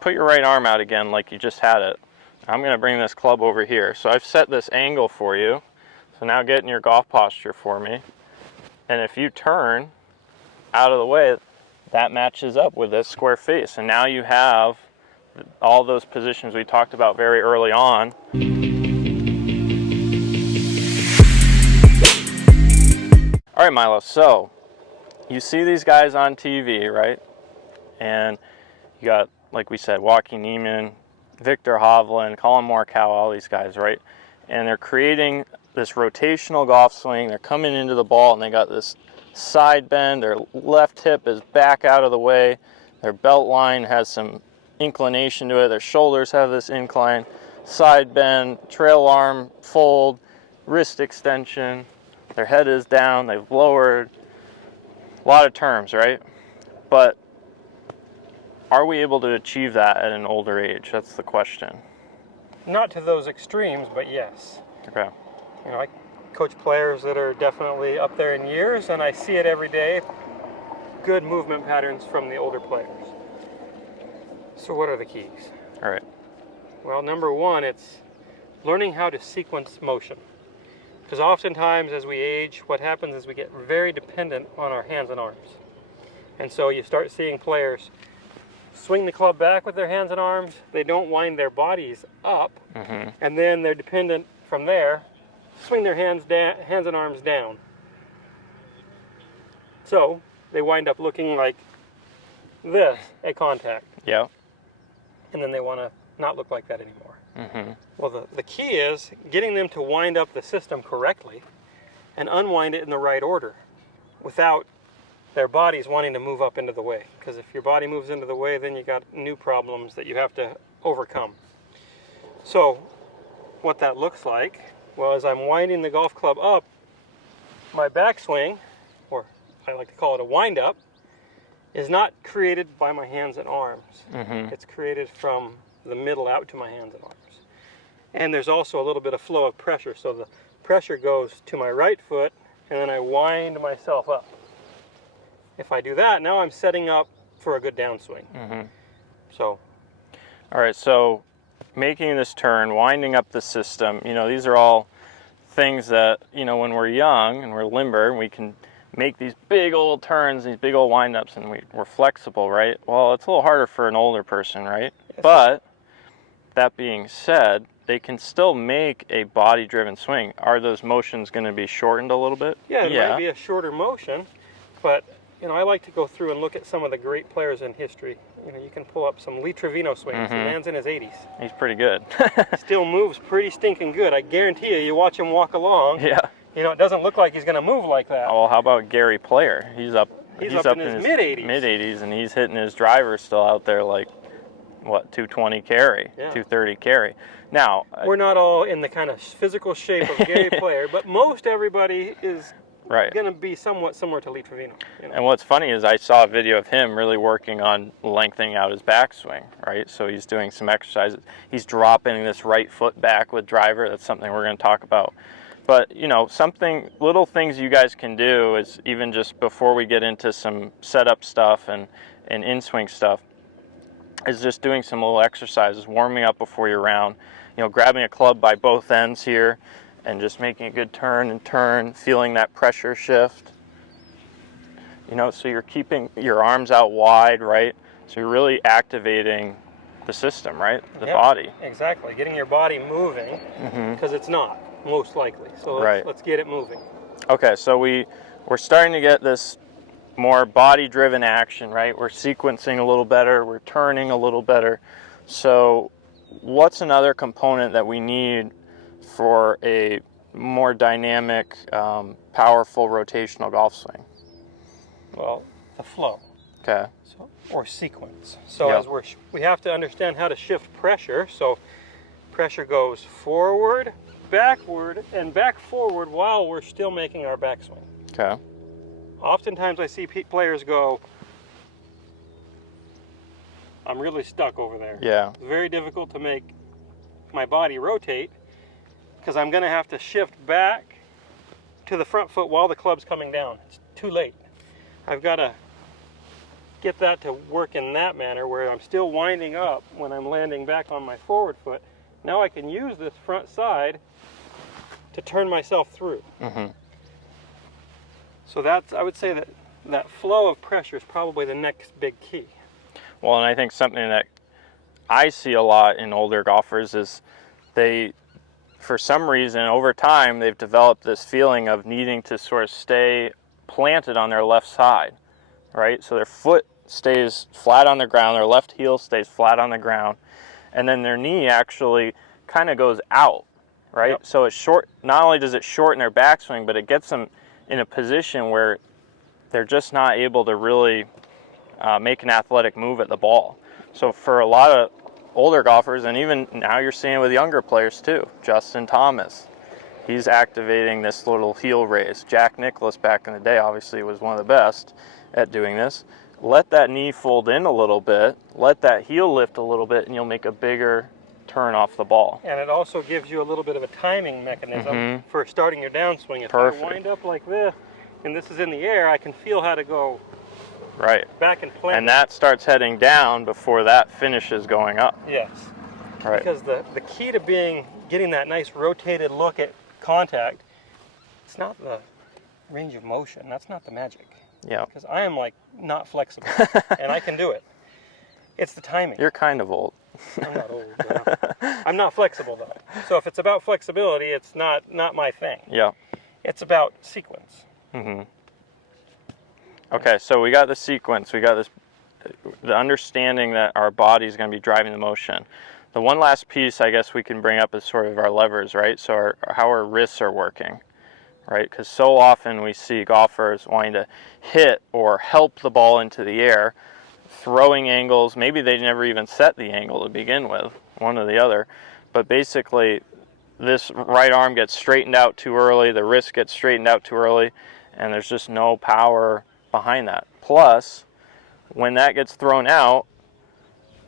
put your right arm out again like you just had it. I'm going to bring this club over here. So I've set this angle for you. So now get in your golf posture for me. And if you turn out of the way, that matches up with this square face. And now you have all those positions we talked about very early on. All right, Milo, so you see these guys on TV, right? And you got, like we said, Joaquin Niemann, Victor Hovland, Colin Morikawa, all these guys, right? And they're creating this rotational golf swing. They're coming into the ball and they got this side bend. Their left hip is back out of the way. Their belt line has some inclination to it. Their shoulders have this incline. Side bend, trail arm fold, wrist extension. Their head is down. They've lowered. A lot of terms, right? But are we able to achieve that at an older age? That's the question. Not to those extremes, but yes. Okay. You know, I coach players that are definitely up there in years, and I see it every day. Good movement patterns from the older players. So what are the keys? All right. Well, number one, it's learning how to sequence motion. Because oftentimes as we age, what happens is we get very dependent on our hands and arms. And so you start seeing players swing the club back with their hands and arms. They don't wind their bodies up, and then they're dependent from there. Swing their hands and arms down. So they wind up looking like this at contact. Yeah. And then they want to not look like that anymore. Well, the key is getting them to wind up the system correctly and unwind it in the right order without their bodies wanting to move up into the way. Because if your body moves into the way, then you got new problems that you have to overcome. So what that looks like, well, as I'm winding the golf club up, my backswing, or I like to call it a wind up, is not created by my hands and arms. It's created from the middle out to my hands and arms. And there's also a little bit of flow of pressure. So the pressure goes to my right foot, and then I wind myself up. If I do that, now I'm setting up for a good downswing. So. All right, so making this turn, winding up the system, you know, these are all things that, you know, when we're young and we're limber, we can make these big old turns, these big old wind-ups, and we're flexible, right? Well, it's a little harder for an older person, right? Yes. But that being said, they can still make a body-driven swing. Are those motions going to be shortened a little bit? Yeah, it might be a shorter motion, but you know, I like to go through and look at some of the great players in history. You know, you can pull up some Lee Trevino swings. The man's in his 80s. He's pretty good. Still moves pretty stinking good. I guarantee you, you watch him walk along. Yeah. You know, it doesn't look like he's going to move like that. Oh, well, how about Gary Player? He's up in his mid-80s. Mid-80s, and he's hitting his driver still out there like, what, 220 carry, 230 carry. Now, we're not all in the kind of physical shape of Gary Player, but most everybody is going to be somewhat similar to Lee Trevino. You know? And what's funny is I saw a video of him really working on lengthening out his backswing, right? So he's doing some exercises. He's dropping this right foot back with driver. That's something we're going to talk about. But, you know, little things you guys can do is even just before we get into some setup stuff and in-swing stuff, is just doing some little exercises, warming up before your round. You know, grabbing a club by both ends here and just making a good turn and turn, feeling that pressure shift. You know, so you're keeping your arms out wide, right? So you're really activating the system, right? The body. Exactly, getting your body moving, because it's not, most likely. So let's get it moving. Okay, so we're starting to get this more body-driven action, right? We're sequencing a little better, we're turning a little better. So what's another component that we need for a more dynamic, powerful rotational golf swing? Well, the flow. Okay. So, or sequence. So as we have to understand how to shift pressure. So pressure goes forward, backward, and back forward while we're still making our backswing. Okay. Oftentimes I see players go, I'm really stuck over there. Yeah. It's very difficult to make my body rotate because I'm going to have to shift back to the front foot while the club's coming down. It's too late. I've got to get that to work in that manner where I'm still winding up when I'm landing back on my forward foot, now I can use this front side to turn myself through. So that's, I would say that that flow of pressure is probably the next big key. Well, and I think something that I see a lot in older golfers is they, for some reason, over time, they've developed this feeling of needing to sort of stay planted on their left side, right? So their foot stays flat on the ground, their left heel stays flat on the ground, and then their knee actually kind of goes out, right? Yep. So it's short. Not only does it shorten their backswing, but it gets them in a position where they're just not able to really make an athletic move at the ball. So for a lot of older golfers, and even now you're seeing it with younger players too, Justin Thomas, he's activating this little heel raise. Jack Nicklaus back in the day obviously was one of the best at doing this. Let that knee fold in a little bit, let that heel lift a little bit, and you'll make a bigger turn off the ball. And it also gives you a little bit of a timing mechanism for starting your downswing. If Perfect. I wind up like this, and this is in the air, I can feel how to go back and plant. And that starts heading down before that finishes going up. Yes. Right. Because the key to getting that nice rotated look at contact, it's not the range of motion. That's not the magic. Yeah. Because I am like not flexible, and I can do it. It's the timing. You're kind of old. I'm not old. But I'm not flexible though. So if it's about flexibility, it's not my thing. Yeah. It's about sequence. Okay, so we got the sequence, we got this, the understanding that our body is going to be driving the motion. The one last piece I guess we can bring up is sort of our levers, right? So how our wrists are working, right? Because so often we see golfers wanting to hit or help the ball into the air, throwing angles. Maybe they never even set the angle to begin with, one or the other. But basically, this right arm gets straightened out too early, the wrist gets straightened out too early, and there's just no power behind that. Plus, when that gets thrown out,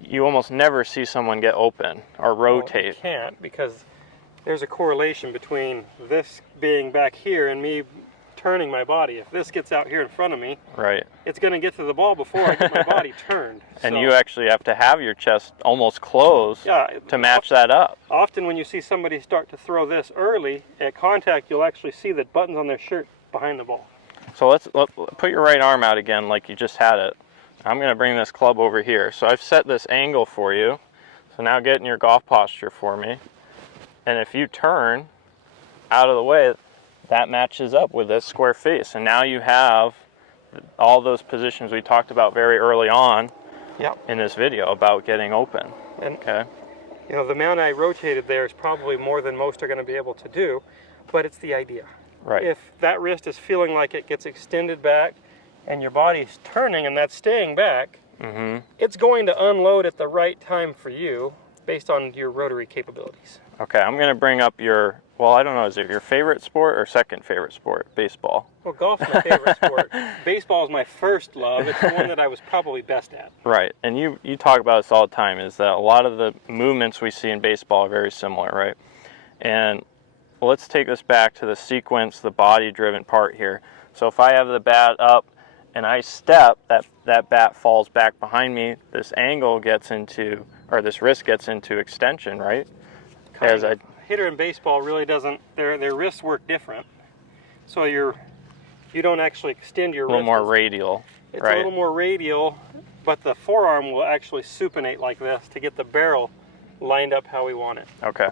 you almost never see someone get open or rotate. Well, you can't, because there's a correlation between this being back here and me turning my body. If this gets out here in front of me, right, it's going to get to the ball before I get my body turned. And you actually have to have your chest almost closed to match that up. Often when you see somebody start to throw this early at contact, you'll actually see the buttons on their shirt behind the ball. So let's put your right arm out again like you just had it. I'm going to bring this club over here. So I've set this angle for you. So now get in your golf posture for me. And if you turn out of the way, that matches up with this square face. And now you have all those positions we talked about very early on in this video about getting open. And okay. You know, the amount I rotated there is probably more than most are going to be able to do, but it's the idea. Right. If that wrist is feeling like it gets extended back and your body's turning and that's staying back, it's going to unload at the right time for you based on your rotary capabilities. Okay, I'm going to bring up your, well, I don't know, is it your favorite sport or second favorite sport? Baseball. Well, golf's my favorite sport. Baseball is my first love. It's the one that I was probably best at. Right, and you talk about this all the time, is that a lot of the movements we see in baseball are very similar, right? And let's take this back to the sequence, the body-driven part here. So if I have the bat up and I step, that bat falls back behind me, this angle gets into, or this wrist gets into extension, right? As I hitter in baseball really doesn't, their wrists work different. So you don't actually extend your wrist. A little more radial, it's right? A little more radial, but the forearm will actually supinate like this to get the barrel lined up how we want it. Okay.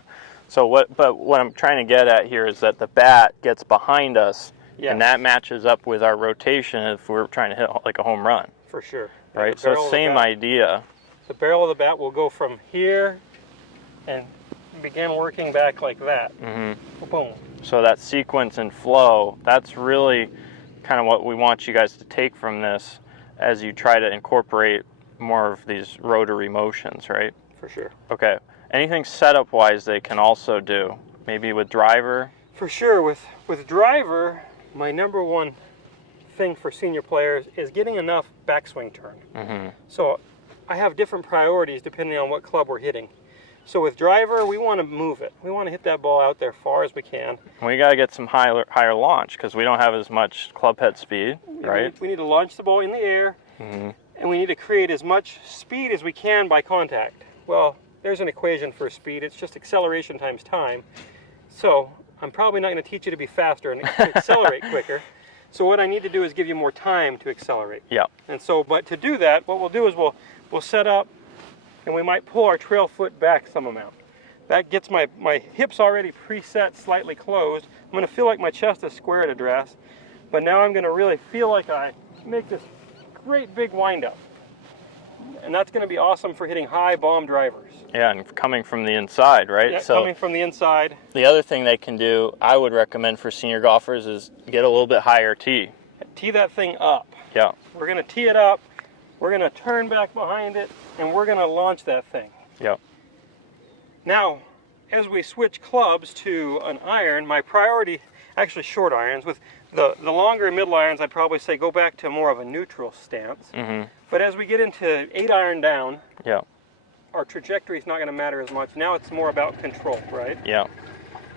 So what I'm trying to get at here is that the bat gets behind us, and that matches up with our rotation if we're trying to hit like a home run. For sure. Right? So same idea. The barrel of the bat will go from here and begin working back like that. Boom. So that sequence and flow, that's really kind of what we want you guys to take from this as you try to incorporate more of these rotary motions, right? For sure. Okay. Anything setup wise they can also do? Maybe with driver? For sure. With driver, my number one thing for senior players is getting enough backswing turn. So I have different priorities depending on what club we're hitting. So with driver, we want to move it. We want to hit that ball out there far as we can. We got to get some higher launch because we don't have as much club head speed, right? We need to launch the ball in the air and we need to create as much speed as we can by contact. Well, there's an equation for speed. It's just acceleration times time. So I'm probably not going to teach you to be faster and to accelerate quicker. So what I need to do is give you more time to accelerate. Yeah. And so, but to do that, what we'll do is we'll set up, and we might pull our trail foot back some amount. That gets my hips already preset, slightly closed. I'm going to feel like my chest is square at address, but now I'm going to really feel like I make this great big wind up. And that's going to be awesome for hitting high bomb drivers. Yeah, and coming from the inside, right? Yeah, so coming from the inside. the other thing they can do, I would recommend for senior golfers, is get a little bit higher tee. Tee that thing up. Yeah. We're going to tee it up, we're going to turn back behind it, and we're going to launch that thing. Yeah. Now, as we switch clubs to an iron, my priority, actually short irons, with the longer middle irons, I'd probably say go back to more of a neutral stance. Mm-hmm. But as we get into 8 iron down, Yeah. our trajectory is not going to matter as much. Now it's more about control, right? Yeah.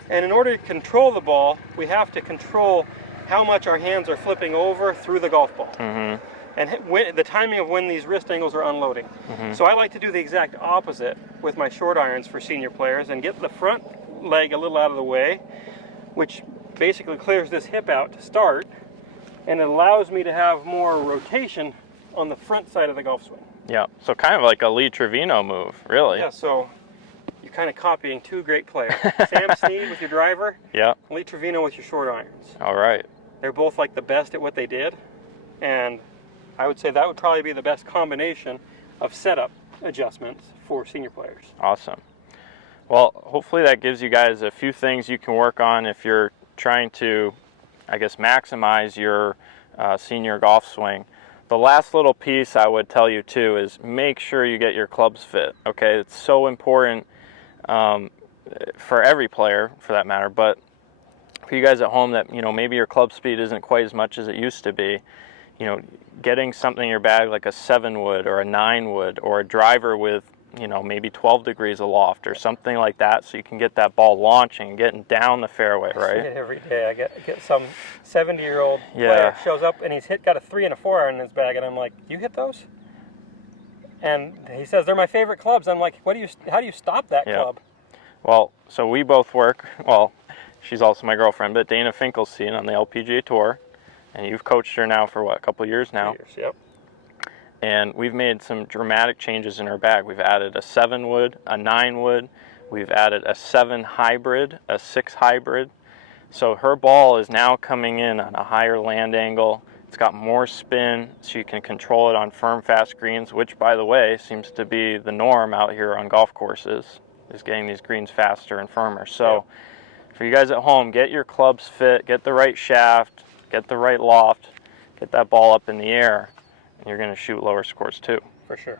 And in order to control the ball, we have to control how much our hands are flipping over through the golf ball. Mm-hmm. And the timing of when these wrist angles are unloading. Mm-hmm. So I like to do the exact opposite with my short irons for senior players and get the front leg a little out of the way, which basically clears this hip out to start, and it allows me to have more rotation on the front side of the golf swing. Yeah. So kind of like a Lee Trevino move, really. Yeah, so you're kind of copying two great players. Sam Snead with your driver, Yeah. Lee Trevino with your short irons. All right. They're both like the best at what they did, and I would say that would probably be the best combination of setup adjustments for senior players. Awesome. Well, hopefully that gives you guys a few things you can work on if you're trying to, I guess, maximize your senior golf swing. The last little piece I would tell you too is make sure you get your clubs fit. Okay, it's so important for every player, for that matter. But for you guys at home, that maybe your club speed isn't quite as much as it used to be. Getting something in your bag like a 7 wood or a 9 wood or a driver with maybe 12 degrees aloft or something like that, so you can get that ball launching, getting down the fairway, right? I see it every day. I get some 70-year-old Yeah. player shows up and he's got a 3 and a 4 iron in his bag, and I'm like, "You hit those?" And he says they're my favorite clubs. I'm like, how do you stop that Yeah. club? Well, so we both work. Well, she's also my girlfriend, but Dana Finkelstein on the LPGA Tour, and you've coached her now for what, a couple years now? 2 years, yep. And we've made some dramatic changes in her bag. We've added a 7 wood, a 9 wood. We've added a 7 hybrid, a 6 hybrid. So her ball is now coming in on a higher land angle. It's got more spin, so you can control it on firm, fast greens, which, by the way, seems to be the norm out here on golf courses, is getting these greens faster and firmer. So for you guys at home, get your clubs fit, get the right shaft, get the right loft, get that ball up in the air, and you're going to shoot lower scores too. For sure.